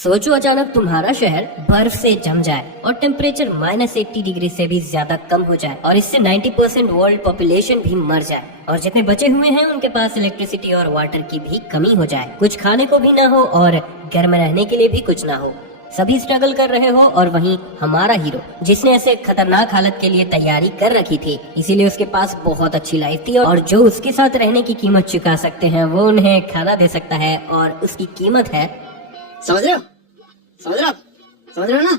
सोचो अचानक तुम्हारा शहर बर्फ से जम जाए और टेम्परेचर -80 डिग्री से भी ज्यादा कम हो जाए और इससे 90% वर्ल्ड पॉपुलेशन भी मर जाए और जितने बचे हुए हैं उनके पास इलेक्ट्रिसिटी और वाटर की भी कमी हो जाए, कुछ खाने को भी ना हो और घर में रहने के लिए भी कुछ ना हो। सभी स्ट्रगल कर रहे हो और वहीं हमारा हीरो जिसने ऐसे खतरनाक हालत के लिए तैयारी कर रखी थी, इसीलिए उसके पास बहुत अच्छी लाइफ थी और जो उसके साथ रहने की कीमत चुका सकते हैं वो उन्हें खाना दे सकता है और उसकी कीमत है, समझ रहे हो समझ रहे हो ना।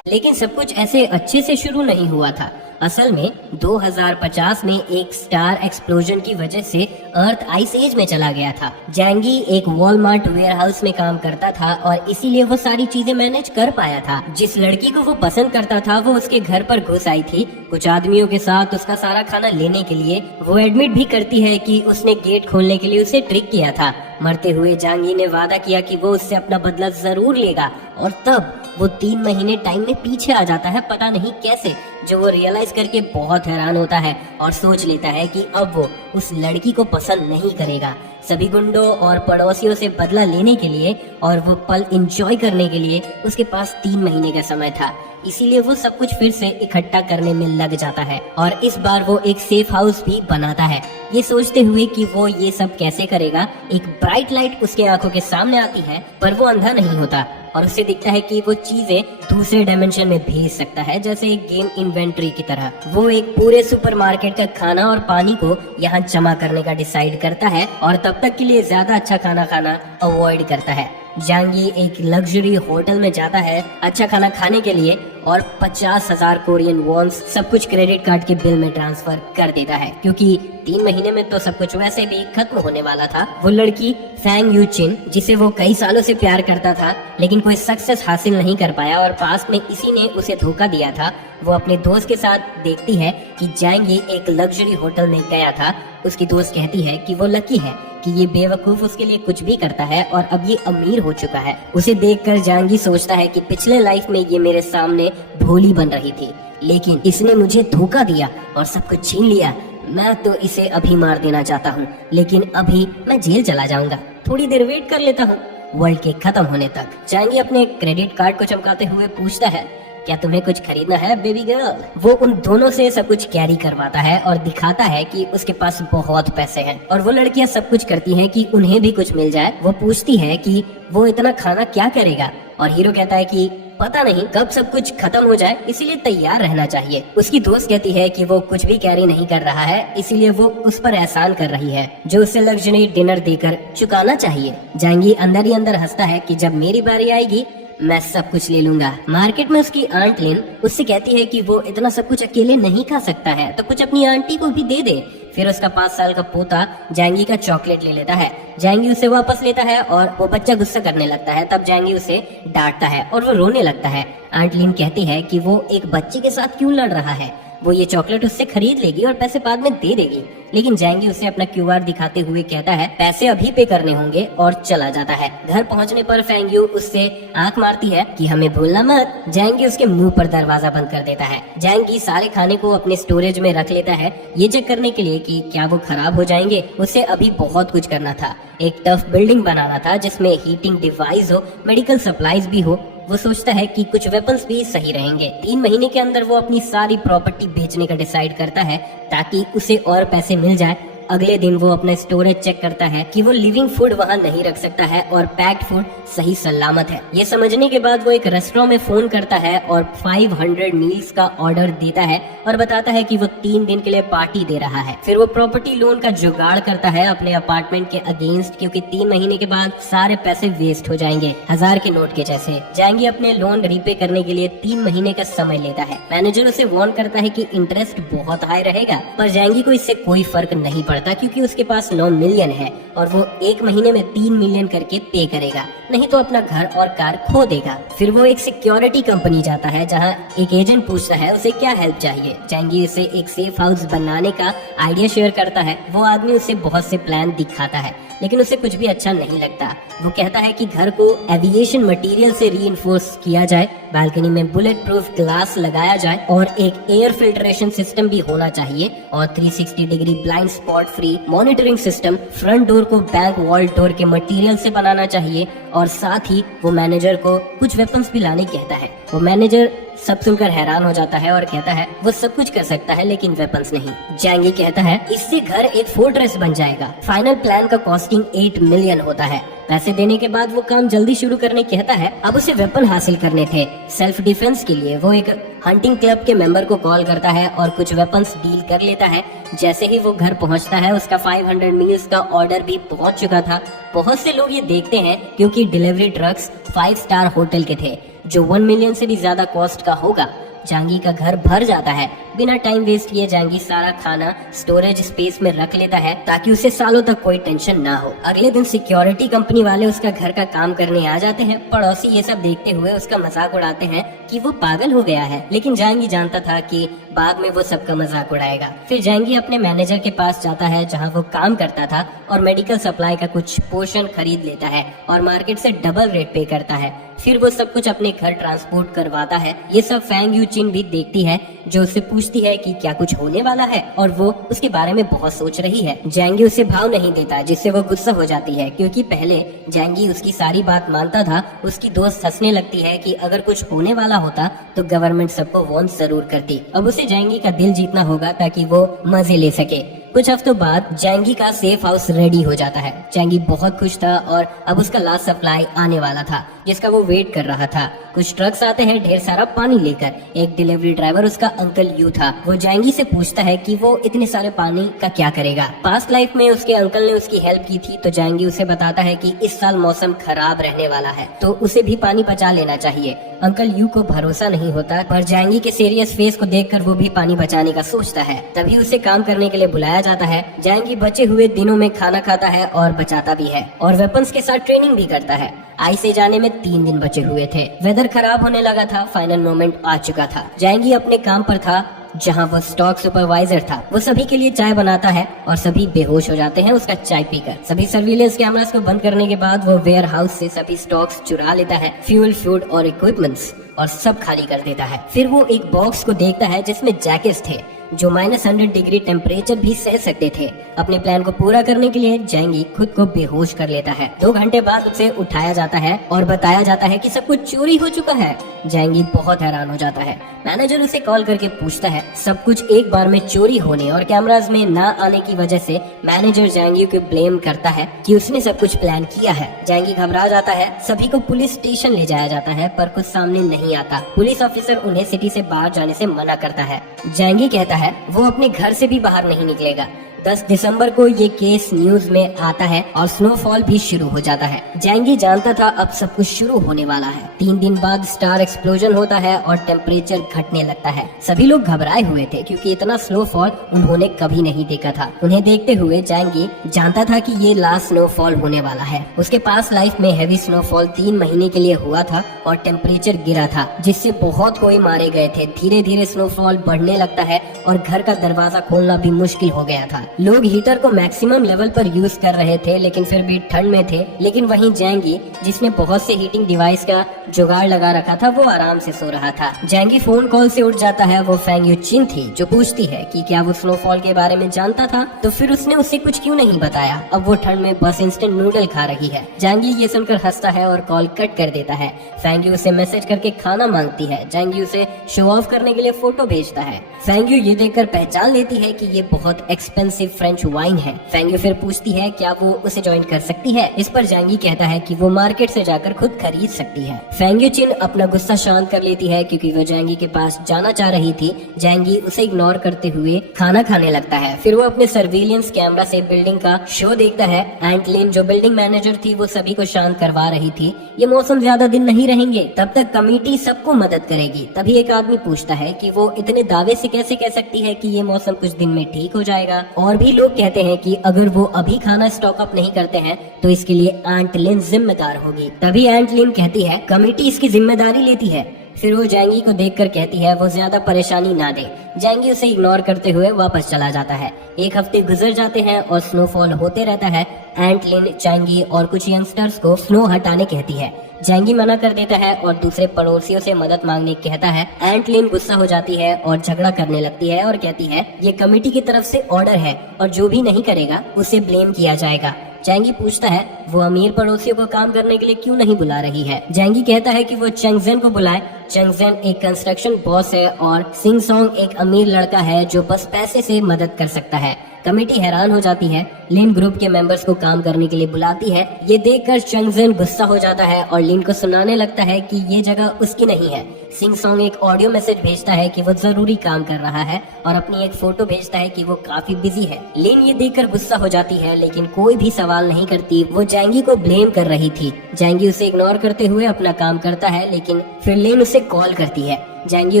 लेकिन सब कुछ ऐसे अच्छे से शुरू नहीं हुआ था। असल में 2050 में एक स्टार एक्सप्लोजन की वजह से अर्थ आइस एज में चला गया था। जैंगी एक वॉलमार्ट वेयरहाउस में काम करता था और इसीलिए वो सारी चीजें मैनेज कर पाया था। जिस लड़की को वो पसंद करता था वो उसके घर पर घुस आई थी कुछ आदमियों के साथ उसका सारा खाना लेने के लिए। वो एडमिट भी करती है कि उसने गेट खोलने के लिए उसे ट्रिक किया था। मरते हुए जांगी ने वादा किया कि वो उससे अपना बदला जरूर लेगा और तब वो 3 महीने टाइम में पीछे आ जाता है, पता नहीं कैसे, जो वो रियलाइज करके बहुत हैरान होता है और सोच लेता है कि अब वो उस लड़की को पसंद नहीं करेगा। सभी गुंडों और पड़ोसियों से बदला लेने के लिए और वो पल एंजॉय करने के लिए उसके पास 3 महीने का समय था, इसीलिए वो सब कुछ फिर से इकट्ठा करने में लग जाता है और इस बार वो एक सेफ हाउस भी बनाता है। ये सोचते हुए कि वो ये सब कैसे करेगा, एक ब्राइट लाइट उसके आंखों के सामने आती है, पर वो अंधा नहीं होता और उसे दिखता है कि वो चीजें दूसरे डायमेंशन में भेज सकता है, जैसे एक गेम इन्वेंट्री की तरह। वो एक पूरे सुपरमार्केट का खाना और पानी को यहाँ जमा करने का डिसाइड करता है और तब तक के लिए ज्यादा अच्छा खाना खाना अवॉइड करता है। जांगी एक लग्जरी होटल में जाता है अच्छा खाना खाने के लिए और 50,000 कोरियन वॉन्स सब कुछ क्रेडिट कार्ड के बिल में ट्रांसफर कर देता है, क्योंकि 3 महीने में तो सब कुछ वैसे भी खत्म होने वाला था। वो लड़की फैंग यूचिन, जिसे वो कई सालों से प्यार करता था लेकिन कोई सक्सेस हासिल नहीं कर पाया और पास्ट में इसी ने उसे धोखा दिया था, वो अपने दोस्त के साथ देखती है कि जांगी एक लग्जरी होटल में गया था। उसकी दोस्त कहती है कि वो लकी है कि ये बेवकूफ उसके लिए कुछ भी करता है और अब ये अमीर हो चुका है। उसे देखकर जांगी सोचता है कि पिछले लाइफ में ये मेरे सामने भोली बन रही थी, लेकिन इसने मुझे धोखा दिया और सब कुछ छीन लिया। मैं तो इसे अभी मार देना चाहता हूँ, लेकिन अभी मैं जेल चला जाऊंगा, थोड़ी देर वेट कर लेता हूँ वर्ल्ड के खत्म होने तक। जांगी अपने क्रेडिट कार्ड को चमकाते हुए पूछता है, क्या तुम्हें कुछ खरीदना है बेबी गर्ल? वो उन दोनों से सब कुछ कैरी करवाता है और दिखाता है कि उसके पास बहुत पैसे हैं और वो लड़कियां सब कुछ करती हैं कि उन्हें भी कुछ मिल जाए। वो पूछती है कि वो इतना खाना क्या करेगा और हीरो कहता है कि पता नहीं कब सब कुछ खत्म हो जाए, इसीलिए तैयार रहना चाहिए। उसकी दोस्त कहती है कि वो कुछ भी कैरी नहीं कर रहा है, इसीलिए वो उस पर एहसान कर रही है जो उसे लग्जरी डिनर देकर चुकाना चाहिए। जांगी अंदर ही अंदर हंसता है कि जब मेरी बारी आएगी मैं सब कुछ ले लूंगा। मार्केट में उसकी आंट लिन उससे कहती है कि वो इतना सब कुछ अकेले नहीं खा सकता है, तो कुछ अपनी आंटी को भी दे दे। फिर उसका 5 साल का पोता जांगी का चॉकलेट ले लेता है। जांगी उसे वापस लेता है और वो बच्चा गुस्सा करने लगता है, तब जांगी उसे डांटता है और वो रोने लगता है। आंट लिन कहती है कि वो एक बच्चे के साथ क्यों लड़ रहा है, वो ये चॉकलेट उससे खरीद लेगी और पैसे बाद में दे देगी। लेकिन जांगी उसे अपना क्यूआर दिखाते हुए कहता है पैसे अभी पे करने होंगे और चला जाता है। घर पहुंचने पर फैंग यू उससे आंख मारती है कि हमें भूलना मत। जांगी उसके मुंह पर दरवाजा बंद कर देता है। जांगी सारे खाने को अपने स्टोरेज में रख लेता है ये चेक करने के लिए कि क्या वो खराब हो जाएंगे। उसे अभी बहुत कुछ करना था, एक टफ बिल्डिंग बनाना था जिसमें हीटिंग डिवाइस हो, मेडिकल सप्लाईज भी हो। वो सोचता है कि कुछ वेपन्स भी सही रहेंगे। 3 महीने के अंदर वो अपनी सारी प्रॉपर्टी बेचने का डिसाइड करता है ताकि उसे और पैसे मिल जाए। अगले दिन वो अपना स्टोरेज चेक करता है कि वो लिविंग फूड वहाँ नहीं रख सकता है और पैक्ड फूड सही सलामत है। ये समझने के बाद वो एक रेस्टोरेंट में फोन करता है और 500 मील्स का ऑर्डर देता है और बताता है कि वो 3 दिन के लिए पार्टी दे रहा है। फिर वो प्रॉपर्टी लोन का जुगाड़ करता है अपने अपार्टमेंट के अगेंस्ट, क्योंकि 3 महीने के बाद सारे पैसे वेस्ट हो जाएंगे, 1000 के नोट के जैसे। जाएंगे अपने लोन रीपे करने के लिए 3 महीने का समय लेता है। मैनेजर उसे वार्न करता है कि इंटरेस्ट बहुत हाई रहेगा, पर जाएंगी को इससे कोई फर्क नहीं पड़ता क्योंकि उसके पास 9 मिलियन है और वो 1 महीने में 3 मिलियन करके पे करेगा, नहीं तो अपना घर और कार खो देगा। फिर वो एक सिक्योरिटी कंपनी जाता है जहां एक एजेंट पूछता है उसे क्या हेल्प चाहिए। जाएंगी उसे एक सेफ हाउस बनाने का आइडिया शेयर करता है। वो आदमी उसे बहुत से प्लान दिखाता है लेकिन उसे कुछ भी अच्छा नहीं लगता। वो कहता है कि घर को एविएशन मटेरियल से रीइंफोर्स किया जाए, बालकनी में बुलेट प्रूफ ग्लास लगाया जाए और एक एयर फिल्ट्रेशन सिस्टम भी होना चाहिए और 360 degree blind spot fraud free monitoring system, front door को बैंक वॉल्ट डोर के मटेरियल से बनाना चाहिए और साथ ही वो मैनेजर को कुछ वेपन्स भी लाने कहता है। वो मैनेजर सब सुनकर हैरान हो जाता है और कहता है वो सब कुछ कर सकता है लेकिन वेपन्स नहीं। जैंगी कहता है इससे घर एक फोर्ट्रेस बन जाएगा। फाइनल प्लान का कॉस्टिंग 8 मिलियन होता है। पैसे देने के बाद वो काम जल्दी शुरू करने कहता है। अब उसे वेपन हासिल करने थे। सेल्फ डिफेंस के लिए वो एक हंटिंग क्लब के मेंबर को कॉल करता है और कुछ वेपन्स डील कर लेता है। जैसे ही वो घर पहुंचता है उसका 500 मील्स का ऑर्डर भी पहुंच चुका था। बहुत से लोग ये देखते हैं क्योंकि डिलीवरी ट्रक्स 5 स्टार होटल के थे जो 1 मिलियन से भी ज्यादा कॉस्ट का होगा। जांगी का घर भर जाता है। बिना टाइम वेस्ट किए जांगी सारा खाना स्टोरेज स्पेस में रख लेता है ताकि उसे सालों तक कोई टेंशन ना हो। अगले दिन सिक्योरिटी कंपनी वाले उसका घर का काम करने आ जाते हैं। पड़ोसी ये सब देखते हुए उसका मजाक उड़ाते हैं कि वो पागल हो गया है, लेकिन जांगी जानता था कि बाद में वो सबका मजाक उड़ाएगा। फिर जांगी अपने मैनेजर के पास जाता है जहाँ वो काम करता था और मेडिकल सप्लाई का कुछ पोर्शन खरीद लेता है और मार्केट से डबल रेट पे करता है। फिर वो सब कुछ अपने घर ट्रांसपोर्ट करवाता है। ये सब फैंग यू चिन भी देखती है जो उससे पूछती है कि क्या कुछ होने वाला है और वो उसके बारे में बहुत सोच रही है। जैंगी उसे भाव नहीं देता जिससे वो गुस्सा हो जाती है क्योंकि पहले जैंगी उसकी सारी बात मानता था। उसकी दोस्त हंसने लगती है कि अगर कुछ होने वाला होता तो गवर्नमेंट सबको वार्न जरूर करती। अब उसे जैंगी का दिल जीतना होगा ताकि वो मजे ले सके। कुछ हफ्तों बाद जैंगी का सेफ हाउस रेडी हो जाता है। जैंगी बहुत खुश था और अब उसका लास्ट सप्लाई आने वाला था जिसका वो वेट कर रहा था। कुछ ट्रक्स आते हैं ढेर सारा पानी लेकर। एक डिलीवरी ड्राइवर उसका अंकल यू था। वो जैंगी से पूछता है कि वो इतने सारे पानी का क्या करेगा। पास्ट लाइफ में उसके अंकल ने उसकी हेल्प की थी तो जैंगी उसे बताता है कि इस साल मौसम खराब रहने वाला है तो उसे भी पानी बचा लेना चाहिए। अंकल यू को भरोसा नहीं होता पर जैंगी के सीरियस फेस को देखकर वो भी पानी बचाने का सोचता है। तभी उसे काम करने के लिए बुलाया जाता है। जैंगी बचे हुए दिनों में खाना खाता है और बचाता भी है और वेपन्स के साथ ट्रेनिंग भी करता है। आई से जाने में 3 दिन बचे हुए थे। वेदर खराब होने लगा था। फाइनल मोमेंट आ चुका था। जैंगी अपने काम पर था जहां वो स्टॉक सुपरवाइजर था। वो सभी के लिए चाय बनाता है और सभी बेहोश हो जाते हैं उसका चाय पीकर। सभी सर्विलेंस कैमरास को बंद करने के बाद वो वेयर हाउस से सभी स्टॉक्स चुरा लेता है, फ्यूल, फूड और इक्विपमेंट्स, और सब खाली कर देता है। फिर वो एक बॉक्स को देखता है जिसमें जैकेट्स थे जो -100 डिग्री टेम्परेचर भी सह सकते थे। अपने प्लान को पूरा करने के लिए जैंगी खुद को बेहोश कर लेता है। 2 घंटे बाद उसे उठाया जाता है और बताया जाता है कि सब कुछ चोरी हो चुका है। जैंगी बहुत हैरान हो जाता है। मैनेजर उसे कॉल करके पूछता है सब कुछ एक बार में चोरी होने और कैमरास में ना आने की वजह से मैनेजर जैंगी को ब्लेम करता है कि उसने सब कुछ प्लान किया है। जैंगी घबरा जाता है। सभी को पुलिस स्टेशन ले जाया जाता है पर कुछ सामने नहीं आता। पुलिस ऑफिसर उन्हें सिटी से बाहर जाने से मना करता है। जैंगी कहता है वो अपने घर से भी बाहर नहीं निकलेगा। 10 दिसंबर को ये केस न्यूज में आता है और स्नोफॉल भी शुरू हो जाता है। जैंगी जानता था अब सब कुछ शुरू होने वाला है। 3 दिन बाद स्टार एक्सप्लोजन होता है और टेम्परेचर घटने लगता है। सभी लोग घबराए हुए थे क्योंकि इतना स्नोफॉल उन्होंने कभी नहीं देखा था। उन्हें देखते हुए जैंगी जानता था कि ये लास्ट स्नोफॉल होने वाला है। उसके पास लाइफ में हैवी स्नोफॉल 3 महीने के लिए हुआ था और टेम्परेचर गिरा था जिससे बहुत कोई मारे गए थे। धीरे धीरे स्नोफॉल बढ़ने लगता है और घर का दरवाजा खोलना भी मुश्किल हो गया था। लोग हीटर को मैक्सिमम लेवल पर यूज कर रहे थे लेकिन फिर भी ठंड में थे। लेकिन वहीं जैंगी जिसने बहुत से हीटिंग डिवाइस का जुगाड़ लगा रखा था वो आराम से सो रहा था। जैंगी फोन कॉल से उठ जाता है। वो फैंग यू चिन थी जो पूछती है कि क्या वो स्नोफॉल के बारे में जानता था तो फिर उसने उसे कुछ क्यों नहीं बताया। अब वो ठंड में बस इंस्टेंट नूडल खा रही है। जैंगी ये सुनकर हंसता है और कॉल कट कर देता है। फैंग यू उसे मैसेज करके खाना मांगती है। जैंगी उसे शो ऑफ करने के लिए फोटो भेजता है। फैंग यू ये देखकर पहचान लेती है कि ये बहुत एक्सपेंसिव फ्रेंच वाइन है। फैंग यू फिर पूछती है क्या वो उसे ज्वाइन कर सकती है। इस पर जैंगी कहता है कि वो मार्केट से जाकर खुद खरीद सकती है। फैंग यू चिन अपना गुस्सा शांत कर लेती है क्योंकि वो जैंगी के पास जाना चाह रही थी। जैंगी उसे इग्नोर करते हुए खाना खाने लगता है। फिर वो अपने सर्विलियंस कैमरा से बिल्डिंग का शो देखता है। एंट लिन जो बिल्डिंग मैनेजर थी वो सभी को शांत करवा रही थी। ये मौसम ज्यादा दिन नहीं रहेंगे, तब तक कमेटी सबको मदद करेगी। तभी एक आदमी पूछता है कि वो इतने दावे से कैसे कह सकती है कि ये मौसम कुछ दिन में ठीक हो जाएगा। और भी लोग कहते हैं कि अगर वो अभी खाना स्टॉक अप नहीं करते हैं तो इसके लिए एंट लिन जिम्मेदार होगी। तभी एंट लिन कहती है कमेटी इसकी जिम्मेदारी लेती है। फिर वो जैंगी को देखकर कहती है वो ज्यादा परेशानी ना दे। जैंगी उसे इग्नोर करते हुए वापस चला जाता है। एक हफ्ते गुजर जाते हैं और स्नोफॉल होते रहता है। एंट लिन जैंगी और कुछ यंगस्टर्स को स्नो हटाने कहती है। जैंगी मना कर देता है और दूसरे पड़ोसियों से मदद मांगने कहता है। एंट लिन गुस्सा हो जाती है और झगड़ा करने लगती है और कहती है ये कमेटी की तरफ से ऑर्डर है और जो भी नहीं करेगा उसे ब्लेम किया जाएगा। जैंगी पूछता है वो अमीर पड़ोसियों को काम करने के लिए क्यों नहीं बुला रही है। जैंगी कहता है कि वो चंगजेन को बुलाए। चंगजेन एक कंस्ट्रक्शन बॉस है और सिंग सॉन्ग एक अमीर लड़का है जो बस पैसे से मदद कर सकता है। कमेटी हैरान हो जाती है। लिन ग्रुप के मेंबर्स को काम करने के लिए बुलाती है। ये देखकर चंगजेन गुस्सा हो जाता है और लिन को सुनाने लगता है कि ये जगह उसकी नहीं है। सिंग सॉन्ग एक ऑडियो मैसेज भेजता है कि वो जरूरी काम कर रहा है और अपनी एक फोटो भेजता है कि वो काफी बिजी है। लिन ये देखकर गुस्सा हो जाती है लेकिन कोई भी सवाल नहीं करती। वो जैंगी को ब्लेम कर रही थी। जैंगी उसे इग्नोर करते हुए अपना काम करता है लेकिन फिर लिन उसे कॉल करती है। जैंगी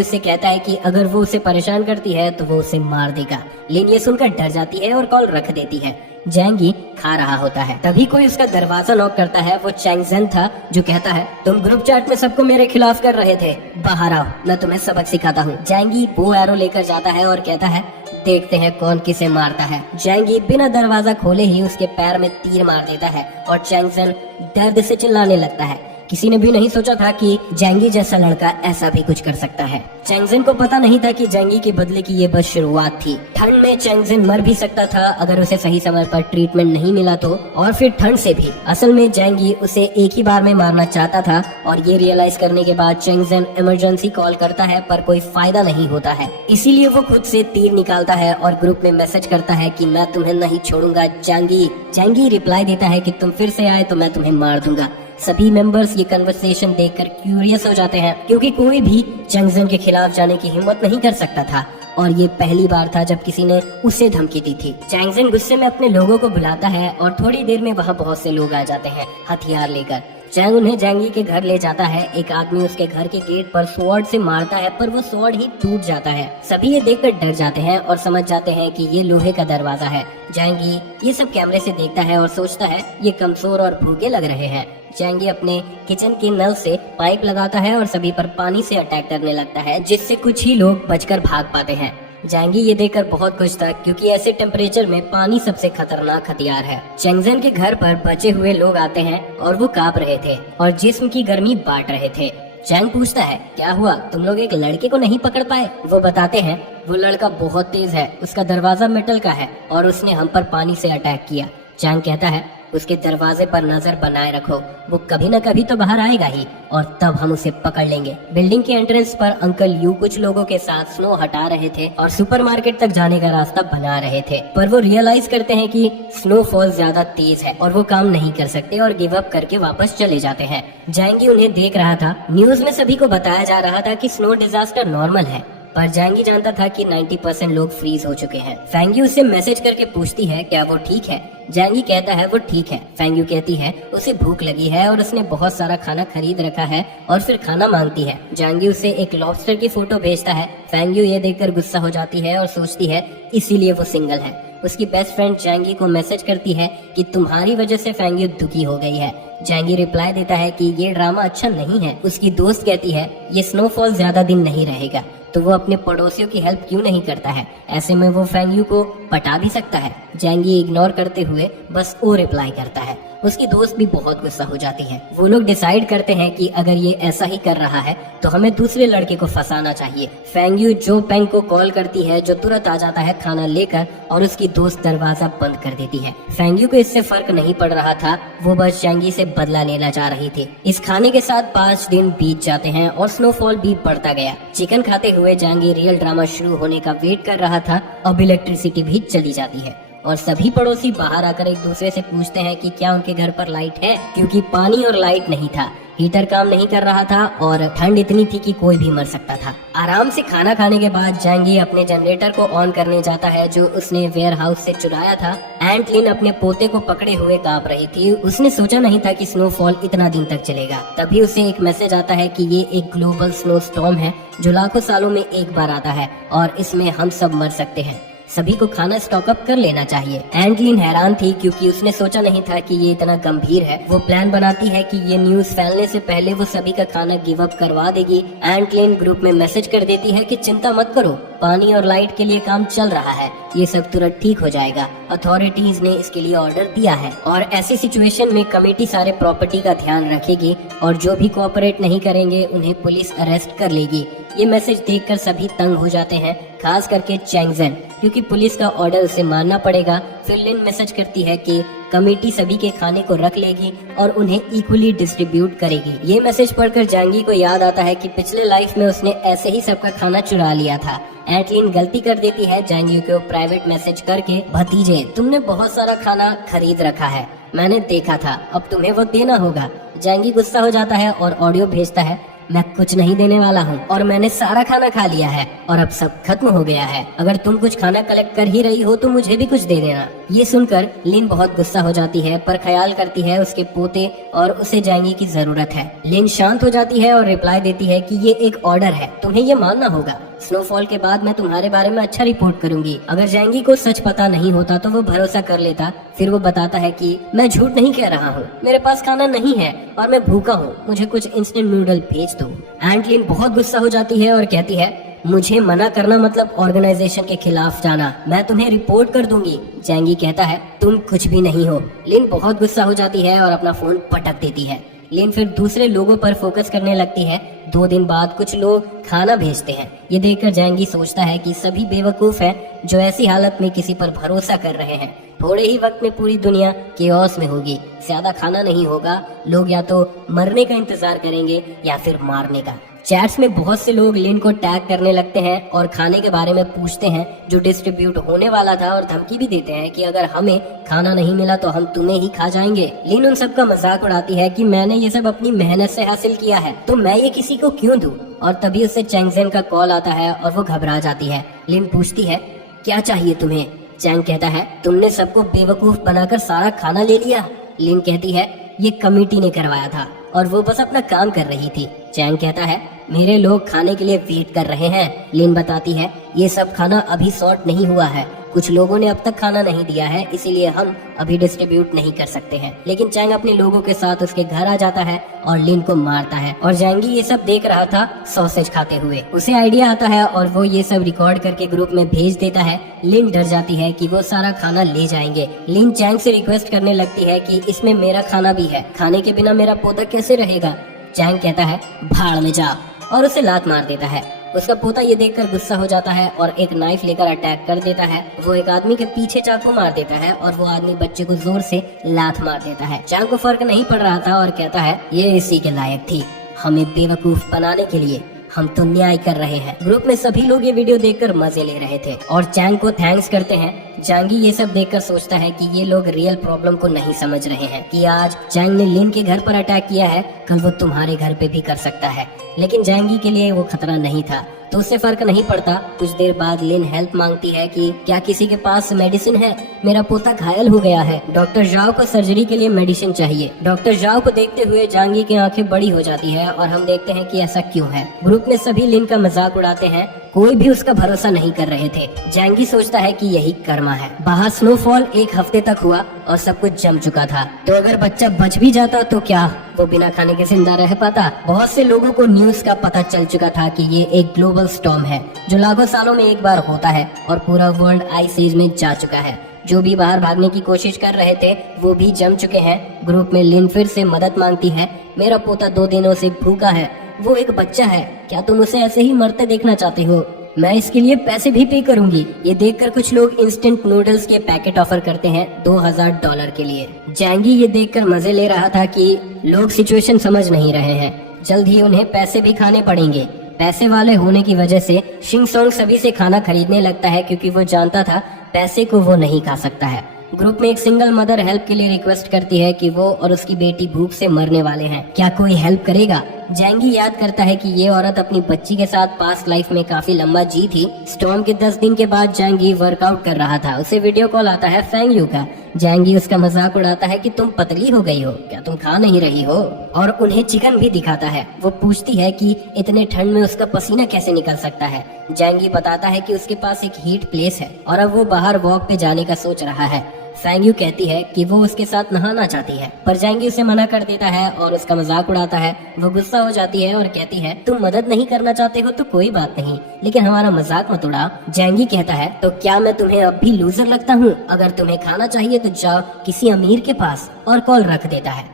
उससे कहता है कि अगर वो उसे परेशान करती है तो वो उसे मार देगा। लिन ये सुनकर डर जाती है और कॉल रख देती है। जैंगी खा रहा होता है। तभी कोई उसका दरवाजा नॉक करता है। वो चैंगजेन था जो कहता है तुम ग्रुप चैट में सबको मेरे खिलाफ कर रहे थे, बाहर आओ मैं तुम्हें सबक सिखाता हूँ। जैंगी बो एरो लेकर जाता है और कहता है देखते हैं कौन किसे मारता है। जैंगी बिना दरवाजा खोले ही उसके पैर में तीर मार देता है और चैंगजेन दर्द से चिल्लाने लगता है। किसी ने भी नहीं सोचा था कि जैंगी जैसा लड़का ऐसा भी कुछ कर सकता है। चैंगजेन को पता नहीं था कि जैंगी के बदले की ये बस शुरुआत थी। ठंड में चैंगजेन मर भी सकता था अगर उसे सही समय पर ट्रीटमेंट नहीं मिला तो, और फिर ठंड से भी। असल में जैंगी उसे एक ही बार में मारना चाहता था और ये रियलाइज करने के बाद चैंगजेन इमरजेंसी कॉल करता है पर कोई फायदा नहीं होता है। इसीलिए वो खुद से तीर निकालता है और ग्रुप में मैसेज करता है कि मैं तुम्हें नहीं छोड़ूंगा जैंगी। जैंगी रिप्लाई देता है कि तुम फिर से आए तो मैं तुम्हें मार दूंगा। सभी मेंबर्स ये कन्वर्सेशन देखकर क्यूरियस हो जाते हैं क्योंकि कोई भी चैंगजेन के खिलाफ जाने की हिम्मत नहीं कर सकता था और ये पहली बार था जब किसी ने उसे धमकी दी थी। चैंगजेन गुस्से में अपने लोगों को बुलाता है और थोड़ी देर में वहाँ बहुत से लोग आ जाते हैं हथियार लेकर। चैंग उन्हें जैंगी के घर ले जाता है। एक आदमी उसके घर के गेट पर स्वॉर्ड से मारता है पर वो स्वॉर्ड ही टूट जाता है। सभी ये देखकर डर जाते हैं और समझ जाते हैं कि ये लोहे का दरवाजा है। जैंगी ये सब कैमरे से देखता है और सोचता है ये कमजोर और भूखे लग रहे हैं। जैंगी अपने किचन के नल से पाइप लगाता है और सभी पर पानी से अटैक करने लगता है जिससे कुछ ही लोग बचकर भाग पाते हैं। जैंगी ये देखकर बहुत खुश था क्योंकि ऐसे टेम्परेचर में पानी सबसे खतरनाक हथियार है। चैंगजेन के घर पर बचे हुए लोग आते हैं और वो कांप रहे थे और जिस्म की गर्मी बांट रहे थे। चैंग पूछता है क्या हुआ, तुम लोग एक लड़के को नहीं पकड़ पाए? वो बताते हैं वो लड़का बहुत तेज है, उसका दरवाजा मेटल का है और उसने हम पर पानी से अटैक किया। चैंग कहता है उसके दरवाजे पर नजर बनाए रखो, वो कभी न कभी तो बाहर आएगा ही और तब हम उसे पकड़ लेंगे। बिल्डिंग के एंट्रेंस पर अंकल यू कुछ लोगों के साथ स्नो हटा रहे थे और सुपरमार्केट तक जाने का रास्ता बना रहे थे पर वो रियलाइज करते हैं कि स्नोफॉल ज्यादा तेज है और वो काम नहीं कर सकते और गिव अप करके वापस चले जाते हैं। जैंगी उन्हें देख रहा था। न्यूज में सभी को बताया जा रहा था कि स्नो डिजास्टर नॉर्मल है पर जैंगी जानता था कि 90% लोग फ्रीज हो चुके हैं। फैंगी उसे मैसेज करके पूछती है क्या वो ठीक है। जैंगी कहता है वो ठीक है। फैंगी कहती है उसे भूख लगी है और उसने बहुत सारा खाना खरीद रखा है और फिर खाना मांगती है। जैंगी उसे एक लॉबस्टर की फोटो भेजता है। फैंगी ये देखकर गुस्सा हो जाती है और सोचती है इसीलिए वो सिंगल है। उसकी बेस्ट फ्रेंड जैंगी को मैसेज करती है कि तुम्हारी वजह से फैंगी दुखी हो गई है। जैंगी रिप्लाई देता है कि ये ड्रामा अच्छा नहीं है। उसकी दोस्त कहती है ये स्नोफॉल ज्यादा दिन नहीं रहेगा तो वो अपने पड़ोसियों की हेल्प क्यों नहीं करता है, ऐसे में वो फैंग्यू को पटा भी सकता है। जैंगी इग्नोर करते हुए बस ओ रिप्लाई करता है। उसकी दोस्त भी बहुत गुस्सा हो जाती है। वो लोग डिसाइड करते हैं कि अगर ये ऐसा ही कर रहा है तो हमें दूसरे लड़के को फंसाना चाहिए। फैंग्यू जो पेंग को कॉल करती है जो तुरंत आ जाता है खाना लेकर और उसकी दोस्त दरवाजा बंद कर देती है। फैंग्यू को इससे फर्क नहीं पड़ रहा था, वो बस जैंगी से बदला लेना चाह रही थी। इस खाने के साथ 5 दिन बीत जाते हैं और स्नोफॉल भी बढ़ता गया। चिकन खाते हुए जैंगी रियल ड्रामा शुरू होने का वेट कर रहा था। अब इलेक्ट्रिसिटी भी चली जाती है और सभी पड़ोसी बाहर आकर एक दूसरे से पूछते हैं कि क्या उनके घर पर लाइट है, क्योंकि पानी और लाइट नहीं था। हीटर काम नहीं कर रहा था और ठंड इतनी थी कि कोई भी मर सकता था। आराम से खाना खाने के बाद जैंगी अपने जनरेटर को ऑन करने जाता है जो उसने वेयर हाउस से चुराया था। एंट लिन अपने पोते को पकड़े हुए कांप रही थी। उसने सोचा नहीं था कि स्नोफॉल इतना दिन तक चलेगा। तभी उसे एक मैसेज आता है कि ये एक ग्लोबल स्नो स्टॉर्म है जो लाखों सालों में एक बार आता है और इसमें हम सब मर सकते हैं। सभी को खाना स्टॉक अप कर लेना चाहिए। एंटलिन हैरान थी क्योंकि उसने सोचा नहीं था कि ये इतना गंभीर है। वो प्लान बनाती है कि ये न्यूज फैलने से पहले वो सभी का खाना गिव अप करवा देगी। एंटलिन ग्रुप में मैसेज कर देती है कि चिंता मत करो, पानी और लाइट के लिए काम चल रहा है, ये सब तुरंत ठीक हो जाएगा। अथॉरिटीज ने इसके लिए ऑर्डर दिया है और ऐसी सिचुएशन में कमेटी सारे प्रॉपर्टी का ध्यान रखेगी और जो भी कोऑपरेट नहीं करेंगे उन्हें पुलिस अरेस्ट कर लेगी। ये मैसेज देखकर सभी तंग हो जाते हैं, खास करके चैंगजेन, क्योंकि पुलिस का ऑर्डर उसे मानना पड़ेगा। फिर लिन मैसेज करती है कि कमेटी सभी के खाने को रख लेगी और उन्हें इक्वली डिस्ट्रीब्यूट करेगी। ये मैसेज पढ़कर जांगी को याद आता है कि पिछले लाइफ में उसने ऐसे ही सबका खाना चुरा लिया था। एंटलिन गलती कर देती है जांगी को प्राइवेट मैसेज करके, भतीजे तुमने बहुत सारा खाना खरीद रखा है, मैंने देखा था, अब तुम्हें वो देना होगा। जांगी गुस्सा हो जाता है और ऑडियो भेजता है, मैं कुछ नहीं देने वाला हूँ और मैंने सारा खाना खा लिया है और अब सब खत्म हो गया है। अगर तुम कुछ खाना कलेक्ट कर ही रही हो तो मुझे भी कुछ दे देना। ये सुनकर लिन बहुत गुस्सा हो जाती है, पर ख्याल करती है उसके पोते और उसे जांगी की जरूरत है। लिन शांत हो जाती है और रिप्लाई देती है कि ये एक ऑर्डर है, तुम्हें ये मानना होगा। स्नोफॉल के बाद मैं तुम्हारे बारे में अच्छा रिपोर्ट करूंगी। अगर जांगी को सच पता नहीं होता तो वो भरोसा कर लेता। फिर वो बताता है कि मैं झूठ नहीं कह रहा हूँ, मेरे पास खाना नहीं है और मैं भूखा हूँ, मुझे कुछ इंस्टेंट नूडल भेज दो। एंटलिन बहुत गुस्सा हो जाती है और कहती है, मुझे मना करना मतलब ऑर्गेनाइजेशन के खिलाफ जाना, मैं तुम्हें रिपोर्ट कर दूंगी। जांगी कहता है, तुम कुछ भी नहीं हो। लिन बहुत गुस्सा हो जाती है और अपना फोन पटक देती है। लिन फिर दूसरे लोगों पर फोकस करने लगती है। 2 दिन बाद कुछ लोग खाना भेजते हैं। ये देखकर जांगी सोचता है कि सभी बेवकूफ हैं जो ऐसी हालत में किसी पर भरोसा कर रहे हैं। थोड़े ही वक्त में पूरी दुनिया केओस में होगी, ज्यादा खाना नहीं होगा, लोग या तो मरने का इंतजार करेंगे या फिर मारने का। चैट्स में बहुत से लोग लिन को टैग करने लगते हैं और खाने के बारे में पूछते हैं जो डिस्ट्रीब्यूट होने वाला था और धमकी भी देते हैं कि अगर हमें खाना नहीं मिला तो हम तुम्हें ही खा जाएंगे। लिन उन सब का मजाक उड़ाती है कि मैंने ये सब अपनी मेहनत से हासिल किया है तो मैं ये किसी को क्यों दूं। और तभी उसे चैंगजेन का कॉल आता है और वो घबरा जाती है। लिन पूछती है, क्या चाहिए तुम्हें? चैंग कहता है, तुमने सबको बेवकूफ बनाकर सारा खाना ले लिया। लिन कहती है, ये कमेटी ने करवाया था और वो बस अपना काम कर रही थी। चैंग कहता है, मेरे लोग खाने के लिए वेट कर रहे हैं। लिन बताती है, ये सब खाना अभी सॉर्ट नहीं हुआ है, कुछ लोगों ने अब तक खाना नहीं दिया है, इसीलिए हम अभी डिस्ट्रीब्यूट नहीं कर सकते हैं। लेकिन चैंग अपने लोगों के साथ उसके घर आ जाता है और लिन को मारता है और जांगी ये सब देख रहा था सॉसेज खाते हुए। उसे आइडिया आता है और वो ये सब रिकॉर्ड करके ग्रुप में भेज देता है। लिन डर जाती है कि वो सारा खाना ले जाएंगे। लिन चैंग से रिक्वेस्ट करने लगती है कि इसमें मेरा खाना भी है, खाने के बिना मेरा पोता कैसे रहेगा। चैंग कहता है, भाड़ में जा, और उसे लात मार देता है। उसका पोता ये देखकर गुस्सा हो जाता है और एक नाइफ लेकर अटैक कर देता है। वो एक आदमी के पीछे चाकू मार देता है और वो आदमी बच्चे को जोर से लात मार देता है। चैंग को फर्क नहीं पड़ रहा था और कहता है, ये इसी के लायक थी, हमें बेवकूफ बनाने के लिए हम तो न्याय कर रहे हैं। ग्रुप में सभी लोग ये वीडियो देखकर मजे ले रहे थे और चैंग को थैंक्स करते हैं। जांगी ये सब देखकर सोचता है कि ये लोग रियल प्रॉब्लम को नहीं समझ रहे हैं कि आज चैंग ने लिन के घर पर अटैक किया है, कल वो तुम्हारे घर पे भी कर सकता है। लेकिन जांगी के लिए वो खतरा नहीं था तो उससे फर्क नहीं पड़ता। कुछ देर बाद लिन हेल्प मांगती है कि क्या किसी के पास मेडिसिन है, मेरा पोता घायल हो गया है, डॉक्टर जाओ को सर्जरी के लिए मेडिसिन चाहिए। डॉक्टर जाओ को देखते हुए जांगी की आंखें बड़ी हो जाती है और हम देखते हैं कि ऐसा क्यों है। ग्रुप में सभी लिन का मजाक उड़ाते हैं, कोई भी उसका भरोसा नहीं कर रहे थे। जांगी सोचता है कि यही कर्मा है। बाहर स्नोफॉल 1 हफ्ते तक हुआ और सब कुछ जम चुका था, तो अगर बच्चा बच भी जाता तो क्या वो बिना खाने के जिंदा रह पाता। बहुत से लोगों को न्यूज का पता चल चुका था कि ये एक ग्लोबल स्टॉर्म है जो लाखों सालों में एक बार होता है और पूरा वर्ल्ड आइस एज में जा चुका है। जो भी बाहर भागने की कोशिश कर रहे थे वो भी जम चुके हैं। ग्रुप में लिन फिर से मदद मांगती है, मेरा पोता 2 दिनों से भूखा है, वो एक बच्चा है, क्या तुम उसे ऐसे ही मरते देखना चाहते हो? मैं इसके लिए पैसे भी पे करूंगी। ये देखकर कुछ लोग इंस्टेंट नूडल्स के पैकेट ऑफर करते हैं $2000 के लिए। जांगी ये देखकर मजे ले रहा था कि लोग सिचुएशन समझ नहीं रहे हैं, जल्द ही उन्हें पैसे भी खाने पड़ेंगे। पैसे वाले होने की वजह से शिंग सोंग सभी से खाना खरीदने लगता है क्योंकि वो जानता था पैसे को वो नहीं खा सकता है। ग्रुप में एक सिंगल मदर हेल्प के लिए रिक्वेस्ट करती है कि वो और उसकी बेटी भूख से मरने वाले हैं, क्या कोई हेल्प करेगा? जांगी याद करता है कि ये औरत अपनी बच्ची के साथ पास्ट लाइफ में काफी लंबा जी थी। स्टॉर्म के 10 दिन के बाद जांगी वर्कआउट कर रहा था। उसे वीडियो कॉल आता है फैंग यू का। जैंगी उसका मजाक उड़ाता है कि तुम पतली हो गई हो, क्या तुम खा नहीं रही हो, और उन्हें चिकन भी दिखाता है। वो पूछती है कि इतने ठंड में उसका पसीना कैसे निकल सकता है। जैंगी बताता है कि उसके पास एक हीट प्लेस है और अब वो बाहर वॉक पे जाने का सोच रहा है। फैंग यू कहती है कि वो उसके साथ नहाना चाहती है, पर जैंगी उसे मना कर देता है और उसका मजाक उड़ाता है। वो गुस्सा हो जाती है और कहती है तुम मदद नहीं करना चाहते हो तो कोई बात नहीं, लेकिन हमारा मजाक मत उड़ाओ। जैंगी कहता है तो क्या मैं तुम्हें अब भी लूजर लगता हूँ? अगर तुम्हें खाना चाहिए तो जाओ किसी अमीर के पास, और कॉल रख देता है।